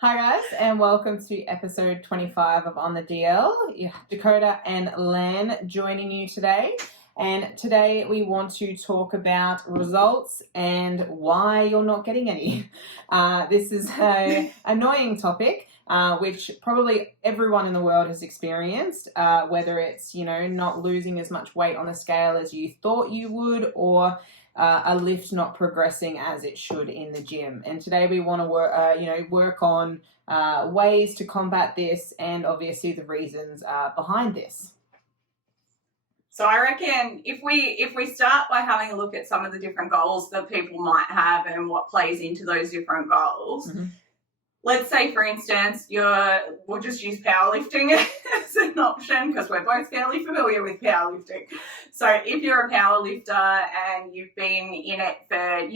Hi guys, and welcome to episode 25 of On the DL. You have Dakoda and Lan joining you today. And today we want to talk about results and why you're not getting any. This is an annoying topic, which probably everyone in the world has experienced, whether it's, not losing as much weight on the scale as you thought you would, or a lift not progressing as it should in the gym. And today we want to work on ways to combat this and obviously the reasons behind this. So I reckon if we start by having a look at some of the different goals that people might have and what plays into those different goals. Mm-hmm. Let's say, for instance, we'll just use powerlifting as an option because we're both fairly familiar with powerlifting. So if you're a powerlifter and you've been in it for,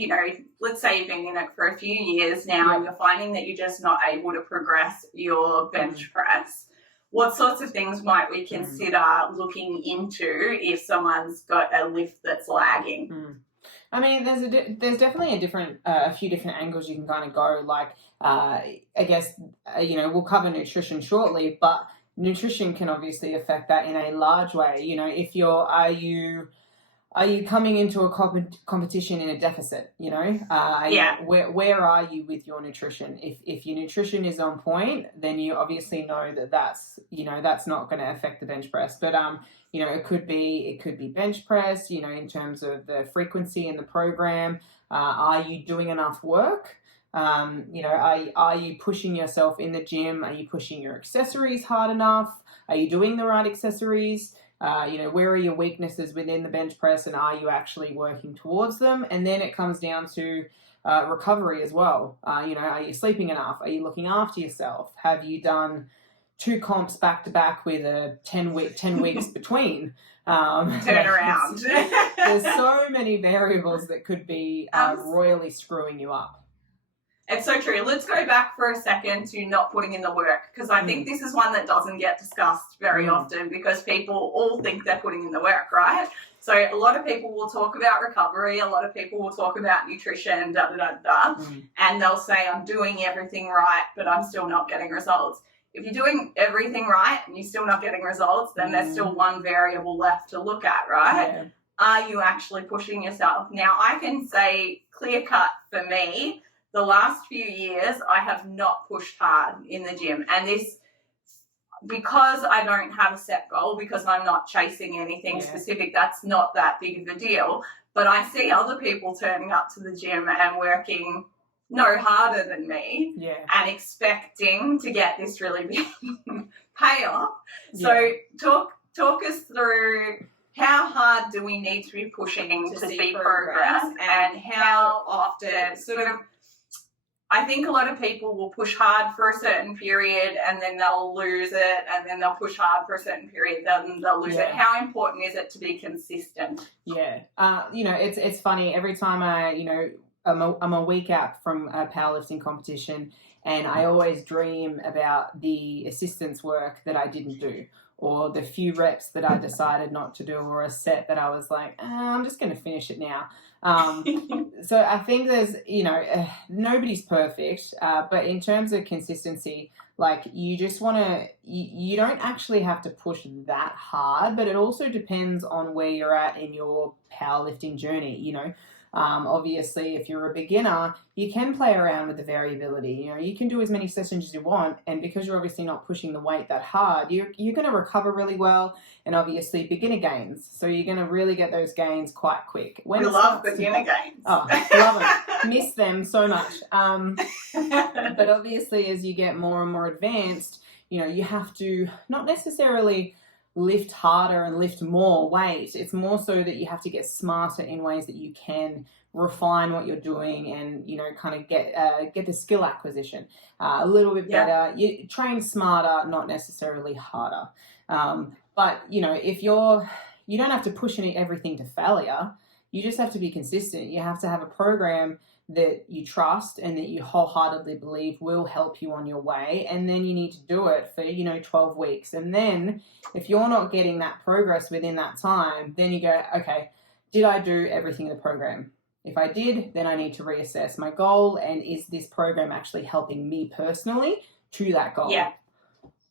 let's say you've been in it for a few years now and you're finding that you're just not able to progress your bench press, what sorts of things might we consider looking into if someone's got a lift that's lagging? I mean, there's definitely a few different angles you can kind of go. Like, I guess, we'll cover nutrition shortly, but nutrition can obviously affect that in a large way. If are you coming into a competition in a deficit? Where are you with your nutrition? If your nutrition is on point, then you obviously know that's not going to affect the bench press. But it could be bench press. In terms of the frequency in the program, are you doing enough work? Are you pushing yourself in the gym? Are you pushing your accessories hard enough? Are you doing the right accessories? Where are your weaknesses within the bench press, and are you actually working towards them? And then it comes down to recovery as well. Are you sleeping enough? Are you looking after yourself? Have you done 2 comps back to back with a 10 weeks between? Turn around. There's so many variables that could be royally screwing you up. It's so true. Let's go back for a second to not putting in the work, because I think this is one that doesn't get discussed very often because people all think they're putting in the work, right? So a lot of people will talk about recovery, a lot of people will talk about nutrition, and they'll say, I'm doing everything right, but I'm still not getting results. If you're doing everything right and you're still not getting results, then there's still one variable left to look at, right? Yeah. Are you actually pushing yourself? Now, I can say clear cut for me, the last few years, I have not pushed hard in the gym. And this, because I don't have a set goal, because I'm not chasing anything specific, that's not that big of a deal. But I see other people turning up to the gym and working no harder than me and expecting to get this really big payoff. So talk us through how hard do we need to be pushing to see progress, and how often I think a lot of people will push hard for a certain period and then they'll lose it, and then they'll push hard for a certain period, then they'll lose it. How important is it to be consistent? Yeah. It's funny. Every time I'm a week out from a powerlifting competition, and I always dream about the assistance work that I didn't do, or the few reps that I decided not to do, or a set that I was like, I'm just going to finish it now. So I think there's, nobody's perfect, but in terms of consistency, like you just want to, you don't actually have to push that hard, but it also depends on where you're at in your powerlifting journey. Obviously, if you're a beginner, you can play around with the variability. You can do as many sessions as you want, and because you're obviously not pushing the weight that hard, you're going to recover really well, and obviously beginner gains. So you're going to really get those gains quite quick. We love beginner gains. Oh, love them. Miss them so much. But obviously, as you get more and more advanced, you have to not necessarily lift harder and lift more weight. It's more so that you have to get smarter in ways that you can refine what you're doing and kind of get the skill acquisition a little bit better. You train smarter, not necessarily harder. But if you don't have to push everything to failure, you just have to be consistent. You have to have a program that you trust and that you wholeheartedly believe will help you on your way, and then you need to do it for 12 weeks. And then if you're not getting that progress within that time, then you go, okay, did I do everything in the program? If I did, then I need to reassess my goal, and is this program actually helping me personally to that goal? Yeah.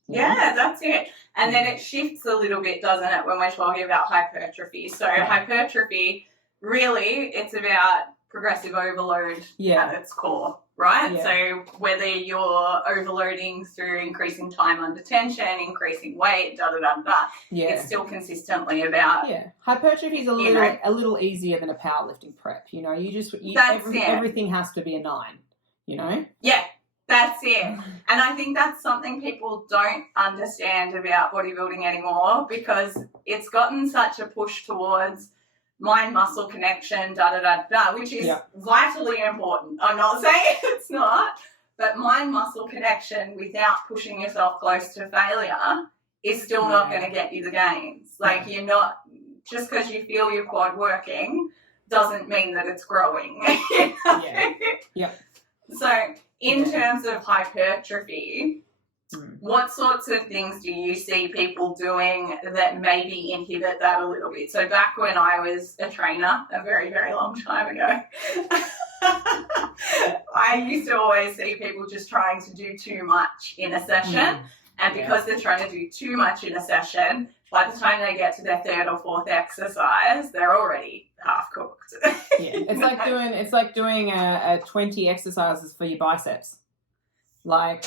Yeah, that's it. And then it shifts a little bit, doesn't it, when we're talking about hypertrophy. So hypertrophy, really, it's about progressive overload at its core, right? Yeah. So whether you're overloading through increasing time under tension, increasing weight, it's still consistently about hypertrophy is a little easier than a powerlifting prep. You know, everything has to be a 9. You know. Yeah. That's it. And I think that's something people don't understand about bodybuilding anymore, because it's gotten such a push towards mind-muscle connection, which is vitally important. I'm not saying it's not, but mind-muscle connection without pushing yourself close to failure is still not going to get you the gains. Like, you're not, just because you feel your quad working doesn't mean that it's growing. You know? So, in terms of hypertrophy, what sorts of things do you see people doing that maybe inhibit that a little bit? So back when I was a trainer, a very, very long time ago, I used to always see people just trying to do too much in a session. And because they're trying to do too much in a session, by the time they get to their 3rd or 4th exercise, they're already half cooked. It's like doing 20 exercises for your biceps. Like,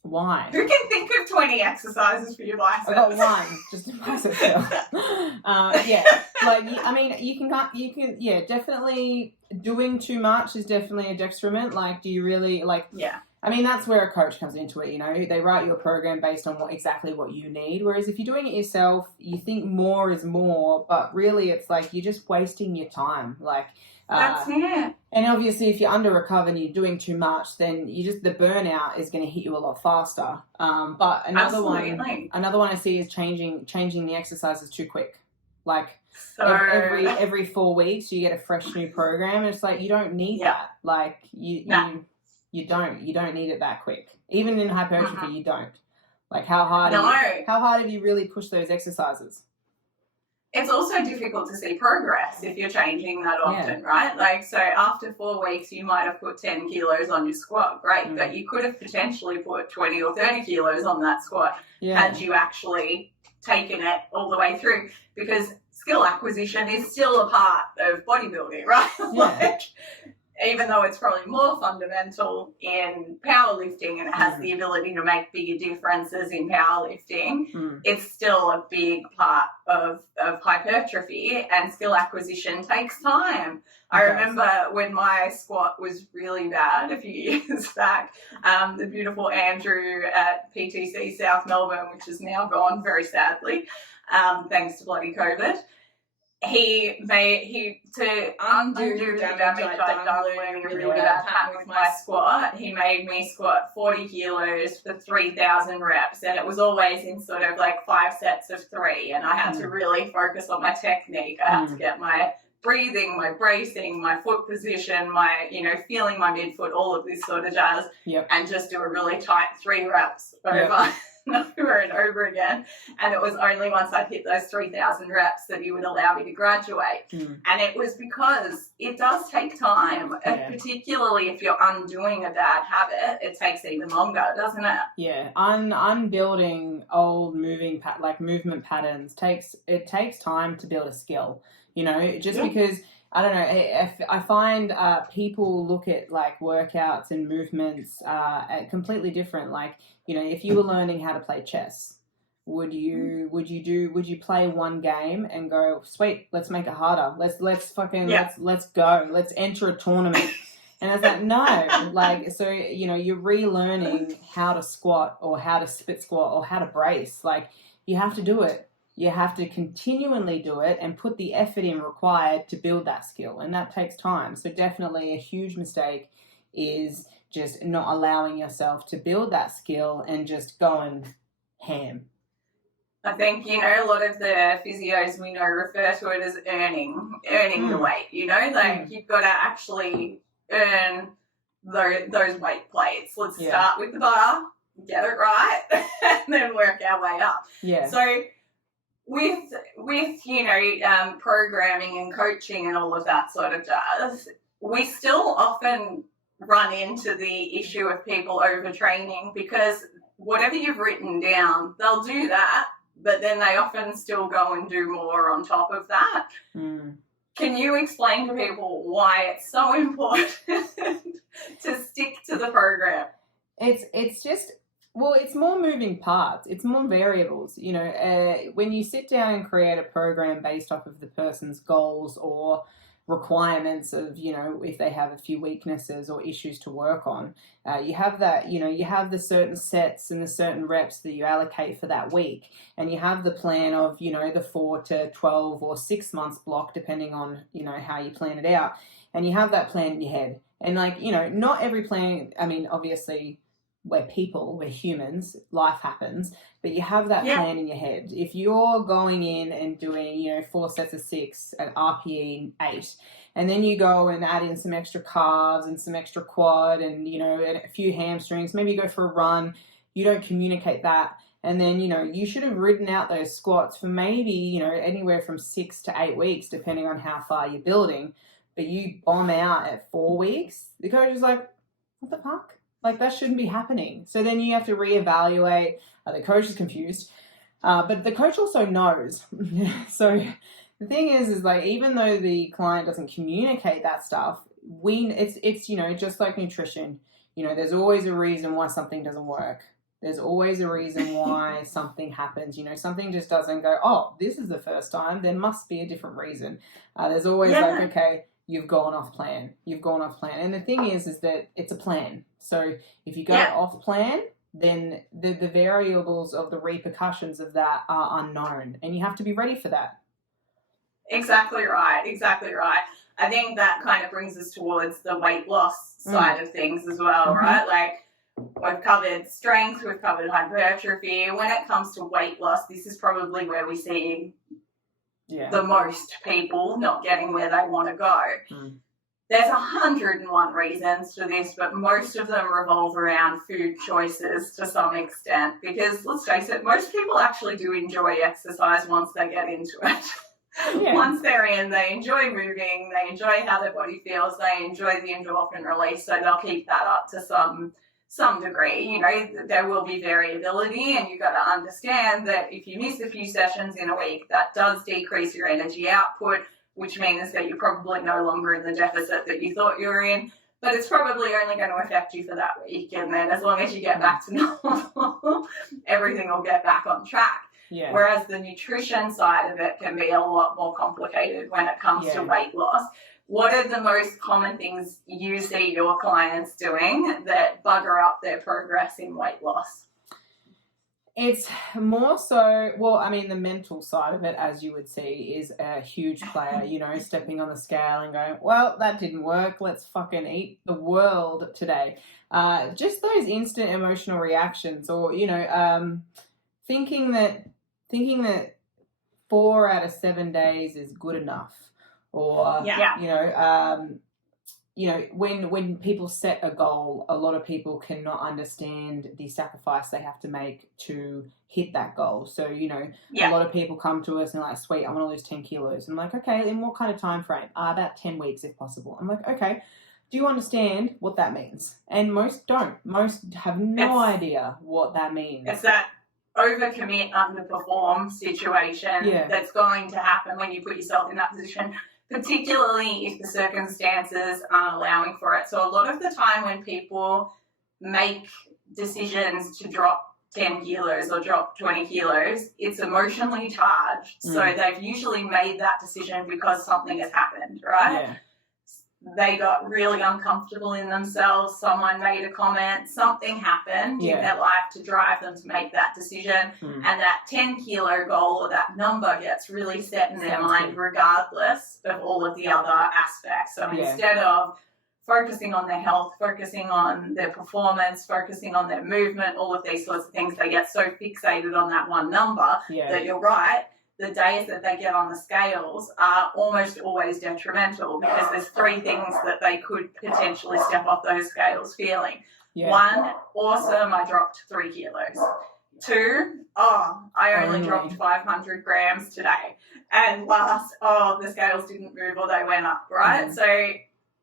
why? Who can think of 20 exercises for your biceps? I got one, just a bicep curl. Definitely doing too much is definitely a detriment. Like, do you really I mean, that's where a coach comes into it, you know. They write you a program based on exactly what you need. Whereas if you're doing it yourself, you think more is more, but really it's like you're just wasting your time. Like, that's it. And obviously if you're under recovered and you're doing too much, then the burnout is going to hit you a lot faster. But another one I see is changing the exercises too quick. Like, so every 4 weeks you get a fresh new program, and it's like, you don't need that. Like, you don't need it that quick. Even in hypertrophy, you don't. Like, how hard have you really pushed those exercises? It's also difficult to see progress if you're changing that often, right? Like, so after 4 weeks, you might have put 10 kilos on your squat, great, but you could have potentially put 20 or 30 kilos on that squat had you actually taken it all the way through, because skill acquisition is still a part of bodybuilding, right? Like, even though it's probably more fundamental in powerlifting and it has the ability to make bigger differences in powerlifting, it's still a big part of hypertrophy, and skill acquisition takes time. I remember when my squat was really bad a few years back, the beautiful Andrew at PTC South Melbourne, which is now gone very sadly, thanks to bloody COVID, to undo the damage I'd done learning a really bad pattern with my squat, he made me squat 40 kilos for 3,000 reps, and it was always in sort of like 5 sets of 3, and I had to really focus on my technique. I had to get my breathing, my bracing, my foot position, my, feeling my midfoot, all of this sort of jazz, and just do a really tight 3 reps over and over again. And it was only once I'd hit those 3,000 reps that he would allow me to graduate. And it was because it does take time, particularly if you're undoing a bad habit, it takes even longer, doesn't it? Yeah, unbuilding old movement patterns takes time to build a skill, because I don't know, I find people look at like workouts and movements completely different. Like, if you were learning how to play chess, would you play one game and go, sweet, let's make it harder. Let's go. Let's enter a tournament. And I was like, no, like, so, you're relearning how to squat or how to split squat or how to brace. Like, you have to do it. You have to continually do it and put the effort in required to build that skill. And that takes time. So definitely a huge mistake is just not allowing yourself to build that skill and just going ham. I think, a lot of the physios we know refer to it as earning the weight, like you've got to actually earn those weight plates. Let's start with the bar, get it right, and then work our way up. Yeah. So with programming and coaching and all of that sort of jazz, we still often run into the issue of people overtraining, because whatever you've written down, they'll do that, but then they often still go and do more on top of that. Can you explain to people why it's so important to stick to the program? It's just, well, it's more moving parts. It's more variables. When you sit down and create a program based off of the person's goals or requirements of, if they have a few weaknesses or issues to work on, you have that, you have the certain sets and the certain reps that you allocate for that week, and you have the plan of, the 4 to 12 or 6 months block, depending on, how you plan it out, and you have that plan in your head. And not every plan, obviously we're people, we're humans, life happens, but you have that plan in your head. If you're going in and doing, 4 sets of 6 at RPE 8, and then you go and add in some extra calves and some extra quad and, and a few hamstrings, maybe you go for a run, you don't communicate that. And then, you should have written out those squats for maybe, anywhere from 6 to 8 weeks, depending on how far you're building. But you bomb out at 4 weeks, the coach is like, what the fuck? That shouldn't be happening. So then you have to reevaluate. The coach is confused, but the coach also knows. So the thing is even though the client doesn't communicate that stuff, it's just like nutrition. There's always a reason why something doesn't work. There's always a reason why something happens. Something just doesn't go, oh, this is the first time. There must be a different reason. There's always okay, you've gone off plan. And the thing is that it's a plan. So if you go off plan, then the variables of the repercussions of that are unknown, and you have to be ready for that. Exactly right. I think that kind of brings us towards the weight loss side of things as well, right? We've covered strength, we've covered hypertrophy. When it comes to weight loss, this is probably where we see the most people not getting where they want to go. There's 101 reasons for this, but most of them revolve around food choices to some extent, because let's face it, most people actually do enjoy exercise once they get into it. Once they're in, they enjoy moving, they enjoy how their body feels, they enjoy the endorphin release, so they'll keep that up to some degree. There will be variability, and you've got to understand that if you miss a few sessions in a week, that does decrease your energy output, which means that you're probably no longer in the deficit that you thought you were in, but it's probably only going to affect you for that week, and then as long as you get back to normal, everything will get back on track. Whereas the nutrition side of it can be a lot more complicated when it comes to weight loss. What are the most common things you see your clients doing that bugger up their progress in weight loss? It's more so, the mental side of it, as you would see, is a huge player, stepping on the scale and going, well, that didn't work, let's fucking eat the world today. Just those instant emotional reactions, or, thinking that 4 out of 7 days is good enough. Or, when people set a goal, a lot of people cannot understand the sacrifice they have to make to hit that goal. So, a lot of people come to us and like, sweet, I want to lose 10 kilos. And I'm like, okay, in what kind of time frame? About 10 weeks if possible. I'm like, okay, do you understand what that means? And most don't. Most have no idea what that means. It's that overcommit, underperform situation that's going to happen when you put yourself in that position, particularly if the circumstances aren't allowing for it. So a lot of the time when people make decisions to drop 10 kilos or drop 20 kilos, it's emotionally charged. So they've usually made that decision because something has happened, right? Yeah. They got really uncomfortable in themselves. Someone made a comment. Something happened in their life to drive them to make that decision. And that 10 kilo goal or that number gets really set in their mind regardless of all of the other aspects. So instead of focusing on their health, focusing on their performance, focusing on their movement, all of these sorts of things, they get so fixated on that one number that you're right. The days that they get on the scales are almost always detrimental because there's 3 things that they could potentially step off those scales feeling. 1, awesome, I dropped 3 kilos. 2, I only dropped 500 grams today. And last, the scales didn't move or they went up, right? Mm. So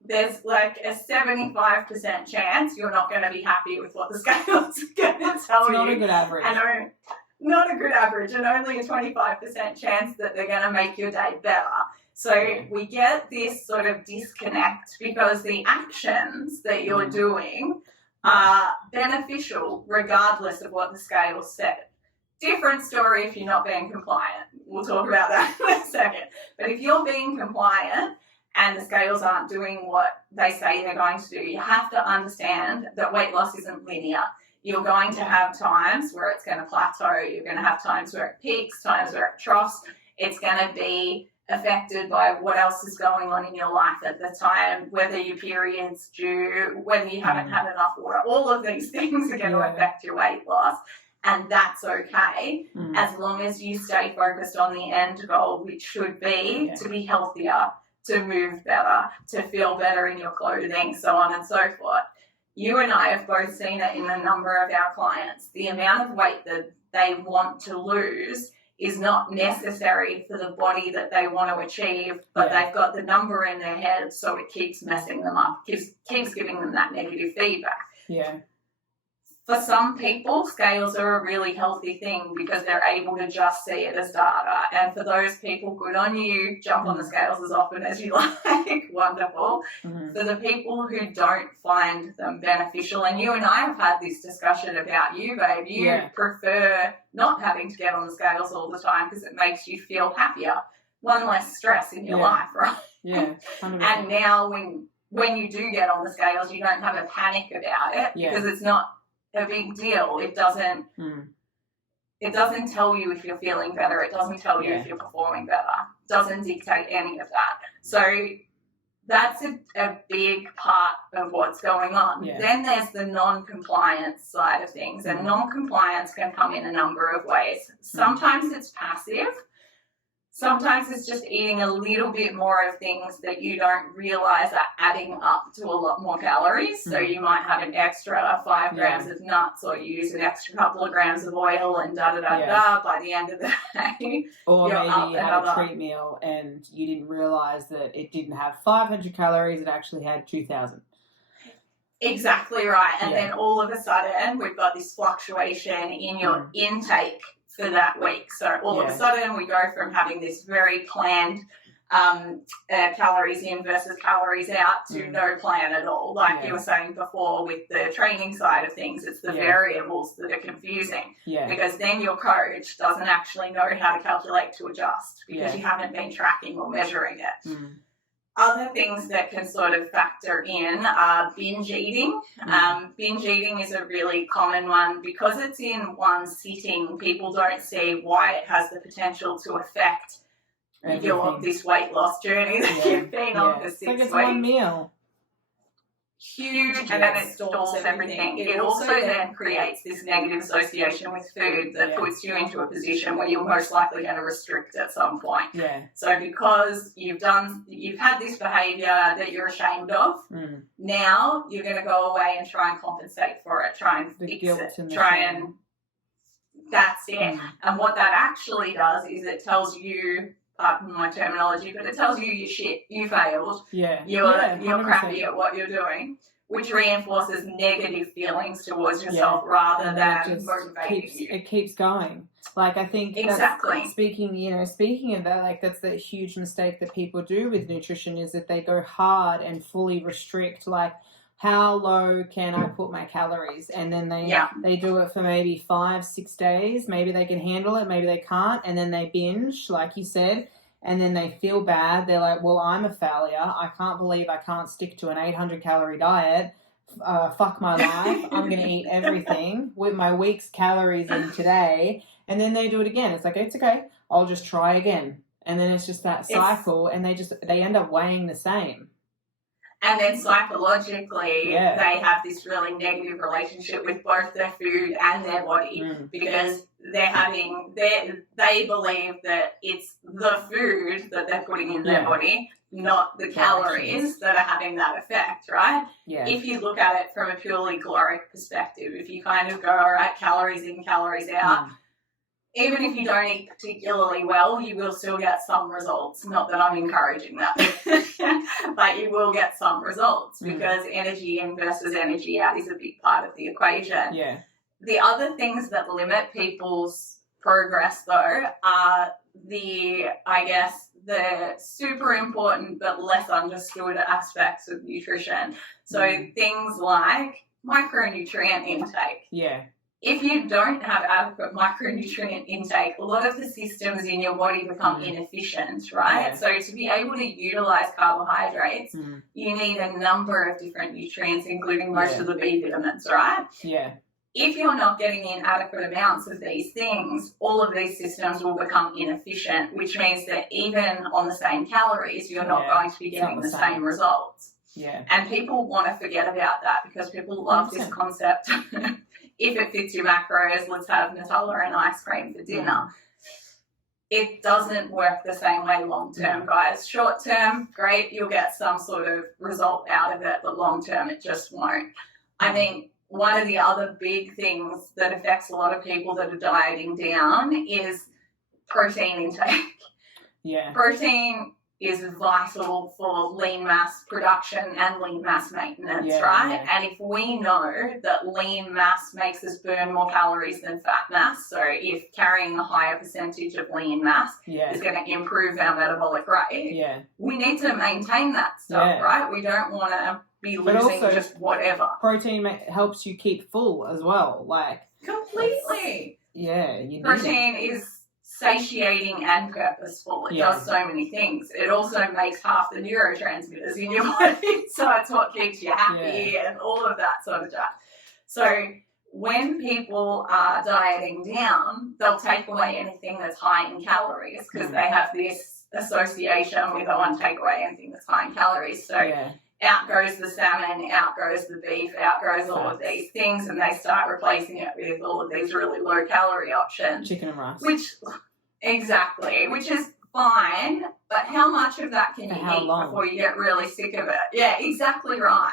there's like a 75% chance you're not going to be happy with what the scales are going to tell It's you. not a good average. And not a good average, and only a 25% chance that they're going to make your day better. So we get this sort of disconnect because the actions that you're doing are beneficial regardless of what the scales said. Different story if you're not being compliant. We'll talk about that in a second. But if you're being compliant and the scales aren't doing what they say they're going to do, you have to understand that weight loss isn't linear. You're going to have times where it's going to plateau. You're going to have times where it peaks, times where it troughs. It's going to be affected by what else is going on in your life at the time, whether your period's due, whether you haven't had enough water. All of these things are going to affect your weight loss. And that's okay, as long as you stay focused on the end goal, which should be to be healthier, to move better, to feel better in your clothing, so on and so forth. You and I have both seen it in a number of our clients. The amount of weight that they want to lose is not necessary for the body that they want to achieve, but they've got the number in their head, so it keeps messing them up, keeps giving them that negative feedback. Yeah. For some people, scales are a really healthy thing because they're able to just see it as data. And for those people, good on you. Jump on the scales as often as you like. Wonderful. For the people who don't find them beneficial, and you and I have had this discussion about you, babe. You prefer not having to get on the scales all the time because it makes you feel happier. One less stress in your life, right? Yeah. 100%. And now when you do get on the scales, you don't have a panic about it because it's not a big deal. It doesn't tell you if you're feeling better. It doesn't tell you if you're performing better. It doesn't dictate any of that. So that's a big part of what's going on. Then there's the non-compliance side of things, and non-compliance can come in a number of ways. Sometimes it's passive. Sometimes it's just eating a little bit more of things that you don't realize are adding up to a lot more calories. So you might have an extra 5 grams of nuts, or you use an extra couple of grams of oil and da-da-da-da by the end of the day. Or maybe you had a treat meal and you didn't realize that it didn't have 500 calories, it actually had 2,000. Exactly right. And then all of a sudden we've got this fluctuation in your intake for that week. So all of a sudden we go from having this very planned calories in versus calories out to no plan at all. Like you were saying before with the training side of things, it's the variables that are confusing because then your coach doesn't actually know how to calculate to adjust because you haven't been tracking or measuring it. Other things that can sort of factor in are binge eating. Binge eating is a really common one because it's in one sitting. People don't see why it has the potential to affect this weight loss journey that you've been on for 6 weeks. It's one meal. Huge, and then it stalls everything. It also then creates this negative association with food that puts you into a position where you're most likely going to restrict at some point. So because you've had this behaviour that you're ashamed of, now you're going to go away and try and compensate for it, try and fix it, that's it. And what that actually does is it tells you, pardon my terminology, but it tells you you're shit, you failed, you're crappy at what you're doing, which reinforces negative feelings towards yourself rather than motivating you. It keeps going. Like, I think speaking of that, like, that's the huge mistake that people do with nutrition is that they go hard and fully restrict, like, how low can I put my calories? And then they do it for maybe 5-6 days. Maybe they can handle it, maybe they can't. And then they binge, like you said, and then they feel bad. They're like, well, I'm a failure. I can't believe I can't stick to an 800-calorie diet. Fuck my life. I'm going to eat everything with my week's calories in today. And then they do it again. It's like, it's okay. I'll just try again. And then it's just that cycle, and they end up weighing the same. And then psychologically, they have this really negative relationship with both their food and their body because they believe that it's the food that they're putting in their body not the calories that are having that effect, right? Yeah. If you look at it from a purely caloric perspective, if you kind of go, all right, calories in, calories out, even if you don't eat particularly well, you will still get some results. Not that I'm encouraging that, but you will get some results because energy in versus energy out is a big part of the equation. Yeah. The other things that limit people's progress, though, are the super important but less understood aspects of nutrition. So things like micronutrient intake. Yeah. If you don't have adequate micronutrient intake, a lot of the systems in your body become inefficient, right? Yeah. So to be able to utilize carbohydrates, you need a number of different nutrients, including most of the B vitamins, right? Yeah. If you're not getting in adequate amounts of these things, all of these systems will become inefficient, which means that even on the same calories, you're not going to be getting the same results. Yeah. And people want to forget about that because people love this concept. If it fits your macros, let's have Nutella and ice cream for dinner. It doesn't work the same way long term, guys. Short term, great, you'll get some sort of result out of it, but long term, it just won't. I think one of the other big things that affects a lot of people that are dieting down is protein intake. Yeah. Protein is vital for lean mass production and lean mass maintenance, right? Yeah. And if we know that lean mass makes us burn more calories than fat mass, so if carrying a higher percentage of lean mass is going to improve our metabolic rate, we need to maintain that stuff, right? We don't want to be losing just whatever. Protein helps you keep full as well, like completely. Yeah, you need protein is satiating and purposeful. It does so many things. It also makes half the neurotransmitters in your body, so it's what keeps you happy and all of that sort of stuff. So when people are dieting down, they'll take away anything that's high in calories because they have this association with, I want to take away anything that's high in calories. So out goes the salmon, out goes the beef, out goes all of these things, and they start replacing it with all of these really low calorie options. Chicken and rice. Which is fine, but how much of that can you eat before you get really sick of it? Yeah, exactly right.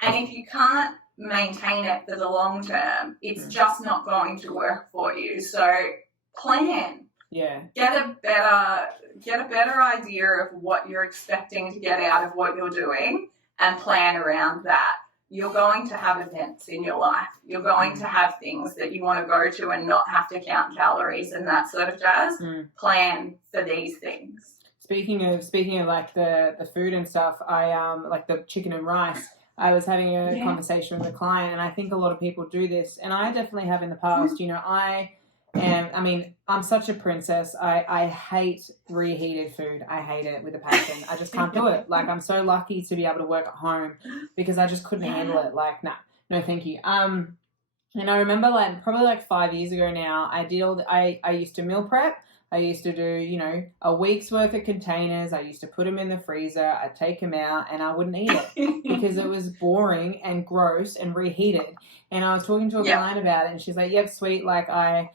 And if you can't maintain it for the long term, it's just not going to work for you. So plan. Yeah. Get a better idea of what you're expecting to get out of what you're doing and plan around that. You're going to have events in your life. You're going to have things that you want to go to and not have to count calories and that sort of jazz. Plan for these things. Speaking of like the food and stuff, I like the chicken and rice. I was having a conversation with a client, and I think a lot of people do this, and I definitely have in the past. You know, I'm such a princess. I hate reheated food. I hate it with a passion. I just can't do it. Like, I'm so lucky to be able to work at home because I just couldn't handle it. Like, no, thank you. And I remember probably 5 years ago now, I used to meal prep. I used to do, a week's worth of containers. I used to put them in the freezer. I'd take them out and I wouldn't eat it because it was boring and gross and reheated. And I was talking to a client about it, and she's like, yep, sweet. Like, I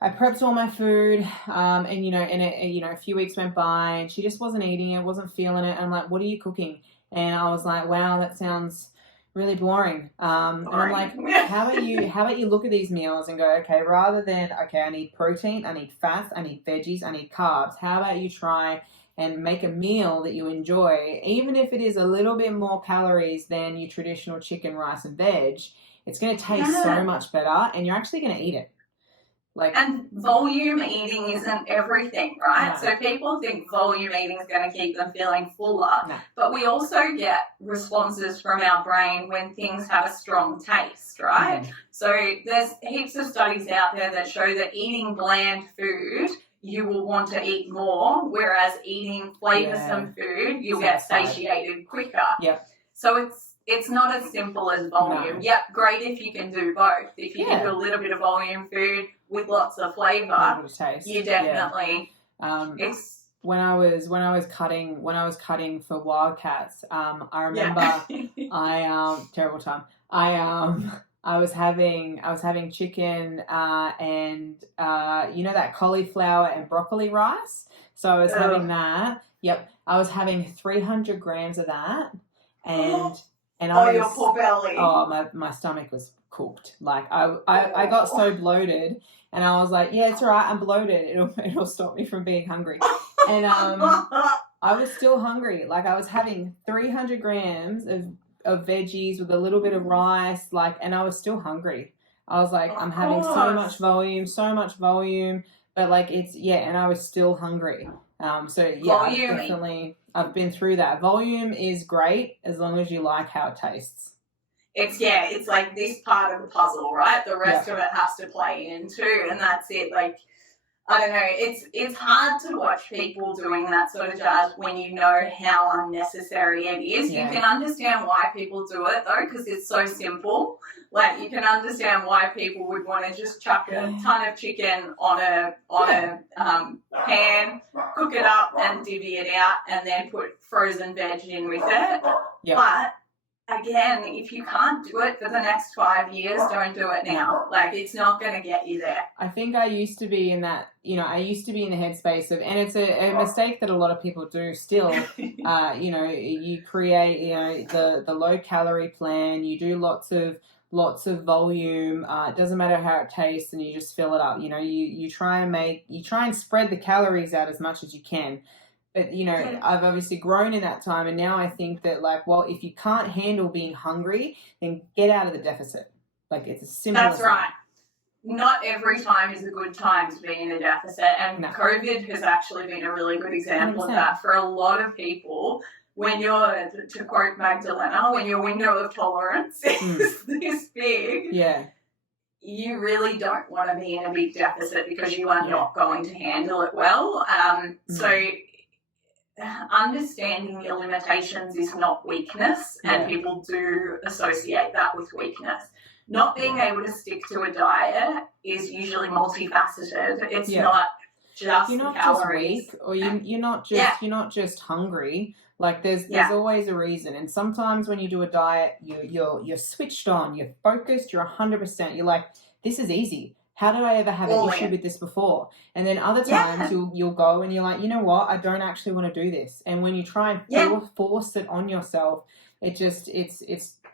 prepped all my food, and a few weeks went by and she just wasn't eating it, wasn't feeling it. I'm like, what are you cooking? And I was like, wow, that sounds really boring. And I'm like, how about you look at these meals and go, okay, rather than, I need protein, I need fats, I need veggies, I need carbs. How about you try and make a meal that you enjoy, even if it is a little bit more calories than your traditional chicken, rice, and veg. It's going to taste so much better, and you're actually going to eat it. And volume eating isn't everything, right? No. So people think volume eating is going to keep them feeling fuller. No. But we also get responses from our brain when things have a strong taste, right? Mm. So there's heaps of studies out there that show that eating bland food, you will want to eat more, whereas eating flavoursome food, you'll get satiated quicker. Yeah. So it's not as simple as volume. No. Yep, great if you can do both. If you can do a little bit of volume food with lots of flavour, you definitely. It's when I was cutting for Wildcats. I remember terrible time. I was having chicken and that cauliflower and broccoli rice. So I was having that. Yep, I was having 300 grams of that, and your poor belly. My stomach was cooked. Like I got so bloated, and I was like, yeah, it's all right, I'm bloated. It'll stop me from being hungry. And I was still hungry. Like I was having 300 grams of veggies with a little bit of rice, and I was still hungry. I was like, I'm having so much volume, but and I was still hungry. Definitely, I've been through that. Volume is great as long as you like how it tastes. It's like this part of the puzzle, right? The rest of it has to play in too, and that's it. Like, I don't know, it's hard to watch people doing that sort of jazz when you know how unnecessary it is. Yeah. You can understand why people do it though, because it's so simple. Like, you can understand why people would want to just chuck a ton of chicken on a pan, cook it up and divvy it out, and then put frozen veg in with it. Yeah. But again, if you can't do it for the next 5 years, don't do it now. Like, it's not going to get you there. I think I used to be in that, I used to be in the headspace of, and it's a mistake that a lot of people do still, you create, the low calorie plan, you do lots of volume, it doesn't matter how it tastes, and you just fill it up. You try and spread the calories out as much as you can. But, I've obviously grown in that time, and now I think that, if you can't handle being hungry, then get out of the deficit. It's as simple as that. That's right. Not every time is a good time to be in a deficit, and COVID has actually been a really good example 100%. Of that. For a lot of people, when you're, to quote Magdalena, when your window of tolerance is this big, you really don't want to be in a big deficit because you are not going to handle it well. So understanding your limitations is not weakness, and people do associate that with weakness. Not being able to stick to a diet is usually multifaceted. It's not just you're not calories. Just weak, or you're not just hungry. There's always a reason. And sometimes when you do a diet, you're switched on, you're focused, you're 100%. You're like, this is easy. How did I ever have an issue with this before? And then other times you'll go and you're like, you know what? I don't actually want to do this. And when you try and force it on yourself, it's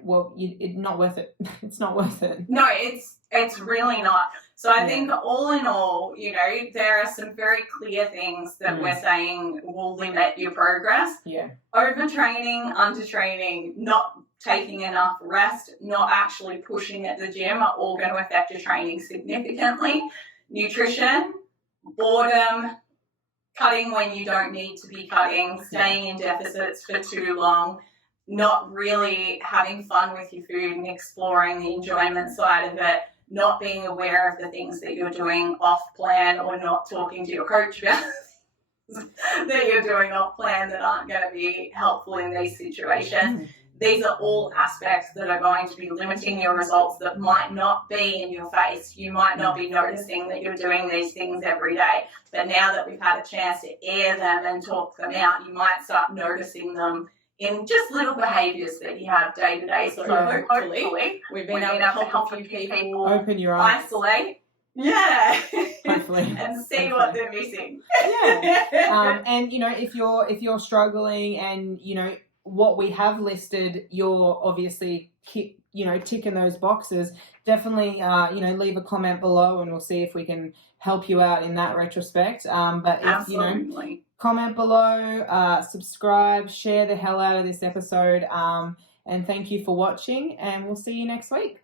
not worth it. It's not worth it. No, it's really not. So I think all in all, there are some very clear things that we're saying will limit your progress. Yeah. Overtraining, undertraining, not taking enough rest, not actually pushing at the gym are all going to affect your training significantly. Nutrition, boredom, cutting when you don't need to be cutting, staying in deficits for too long, not really having fun with your food and exploring the enjoyment side of it, not being aware of the things that you're doing off plan, or not talking to your coach about that you're doing off plan that aren't going to be helpful in these situations. These are all aspects that are going to be limiting your results that might not be in your face. You might not be noticing that you're doing these things every day. But now that we've had a chance to air them and talk them out, you might start noticing them in just little behaviours that you have day to day. So hopefully we've been able to help you people open your eyes, isolate. Hopefully. And see what they're missing. And if you're struggling, and what we have listed, you're obviously ticking those boxes, definitely leave a comment below, and we'll see if we can help you out in that retrospect. But if Absolutely. Comment below, subscribe, share the hell out of this episode, and thank you for watching, and we'll see you next week.